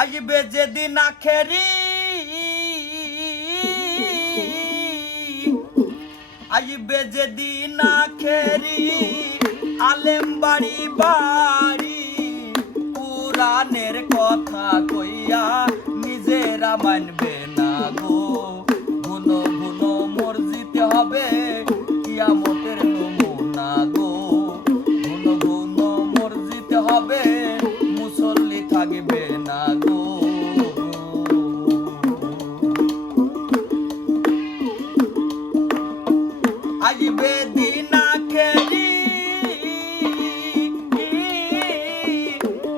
আসবে যেদিন আখেরি, আসবে যেদিন আখেরি, আলেম বাড়ি বাড়ি কুরআনের কথা কইয়া নিজেরা মানবে না গো। গুনো গুনো মসজিদে হবে কিয়ামতের নমুনা গো। গুনো গুনো মসজিদে হবে মুসল্লি থাকবে না গো। আসবে দিন আখেরি,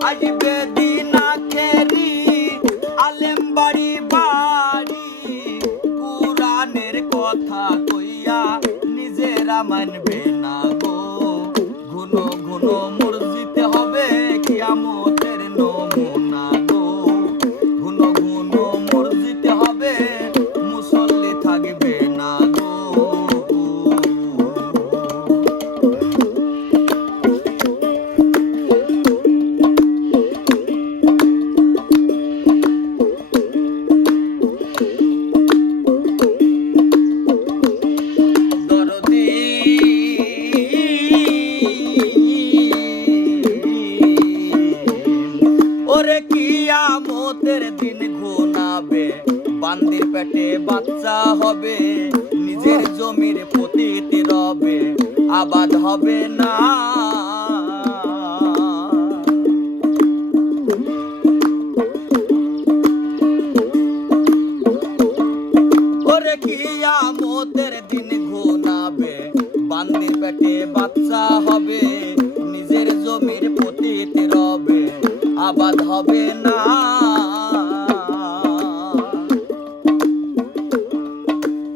আসবে দিন আখেরি, আলেম বাড়ি বাড়ি কুরআনের কথা কইয়া নিজেরা মানবে না গো। ঘুনো ঘুনো মসজিদে হবে কিয়ামতের নমুনা গো। ঘুনো ঘুনো মসজিদে হবে মুসল্লি থাকবে না গো। ওরে কিয়ামতের দিন ঘনাবে, বান্দির পেটে বাচ্চা হবে, নিজের জমির পতিত রবে, আবাদ হবে না। ওরে কিয়ামতের দিন ঘনাবে, বান্দির পেটে বাচ্চা হবে, নিজের জমির পতিত রবে, আবাদ হবে না।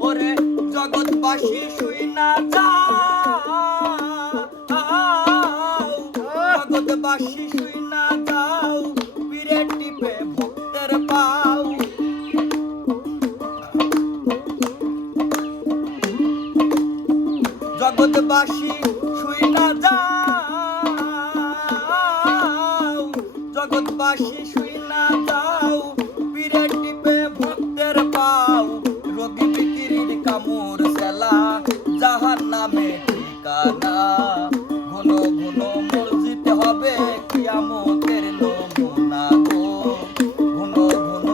ওরে জগৎবাসী শুই না যাও, জগৎবাসী শুই না যাও, পীরে টিপে ভক্তের পাও। জগৎবাসী শুই না যাও, জগৎবাসী শুই না যাও, পীরে টিপে ভক্তের পাও। রোগী বিক্রির কামড় সেলা, জাহান্নামে ঠিকানা। ঘন ঘন মসজিদে হবে কিয়ামতের নমুনা গো। ঘন ঘন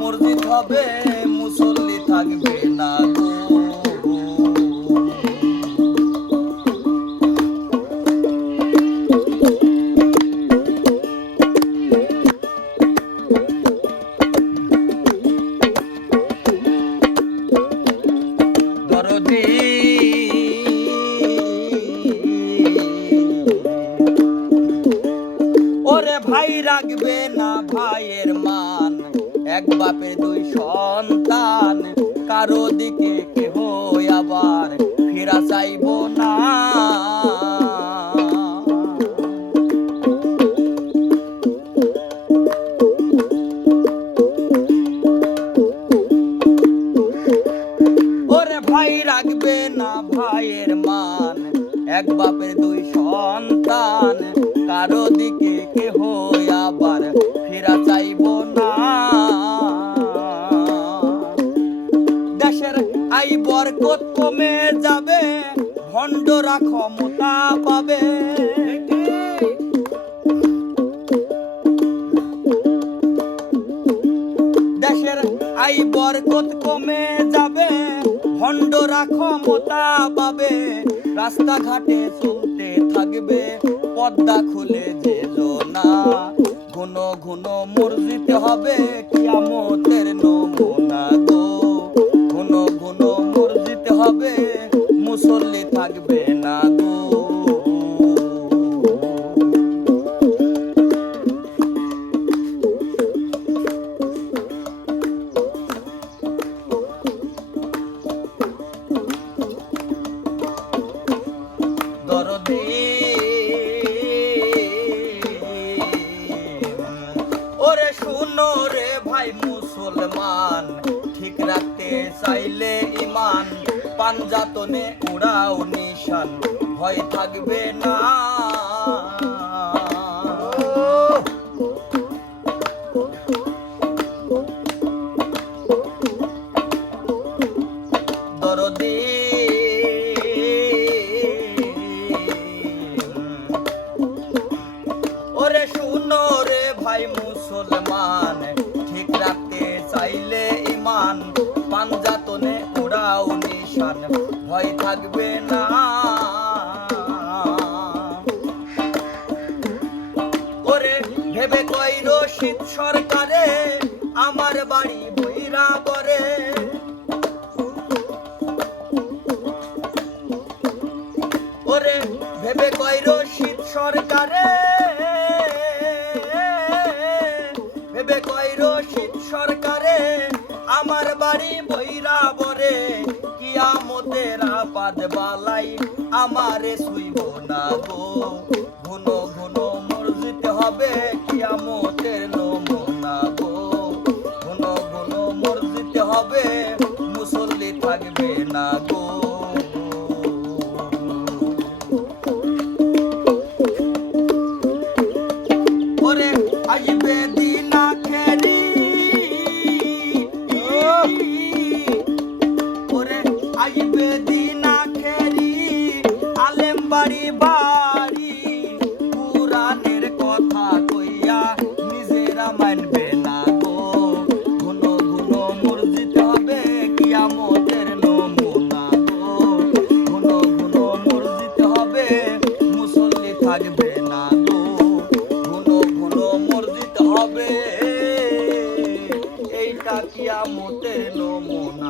মসজিদ হবে মুসল্লি থাকবে না গো। ওরে ভাই রাখবে না ভাইয়ের মান, এক বাপের দুই সন্তান, কারো দিকে কেহ আবার ফেরা চাইব না। ওরে ভাই রাখবে না ভাইয়ের মান, এক বাপের দুই সন্তান, কারো দিকে কেহ আবার ফেরা চাইব না। দেশের আই বরকত কমে যাবে, ভণ্ডরা ক্ষমতা পাবে। দেশের আই বরকত কমে যাবে, ভণ্ডরা ক্ষমতা পাবে। রাস্তাঘাটে চলতে থাকবে পর্দা খুলে যে জোনা। ঘন ঘন মসজিদে হবে কিয়ামতের নমুনা গো। ঘন ঘন মসজিদে হবে মুসল্লি থাকবে না গো। ওরে শুনো রে ভাই মুসলমান, ঠিক রাখতে চাইলে ইমান, পাঞ্জাতনে উড়াও নিশান, ভয় থাকবে না। মুসলমান ঠিক রাখতে চাইলে ইমান পাঞ্জাতনে ওরাও নিশান ভয় থাকবে না ওরে ভেবে কই রশিদ সরকারে আমার বাড়ি বইরা বরে ওরে ভেবে কই রশিদ সরকারে ভেবে কই রশিদ সরকারে আমার বাড়ি বইরা বরে কিয়ামতের আপাদ বালাই আমারে ছুঁইব না গো ঘন ঘন মসজিদ হবে কিয়ামতের নমুনা গো ঘন ঘন মসজিদ হবে মুসল্লি থাকবে না গো ওরে আসবে দিন আখেরি ওরে আসবে দিন আখেরি আলেম বাড়ি বাড়ি কুরআনের কথা কইয়া নিজেরা মানবে না গো ঘন ঘন মসজিদ হবে কিয়ামতের নমুনা গো ঘন ঘন মসজিদ হবে মুসল্লি থাকবে না গো ঘন ঘন মসজিদ হবে এইটা কিয়ামতের নমুনা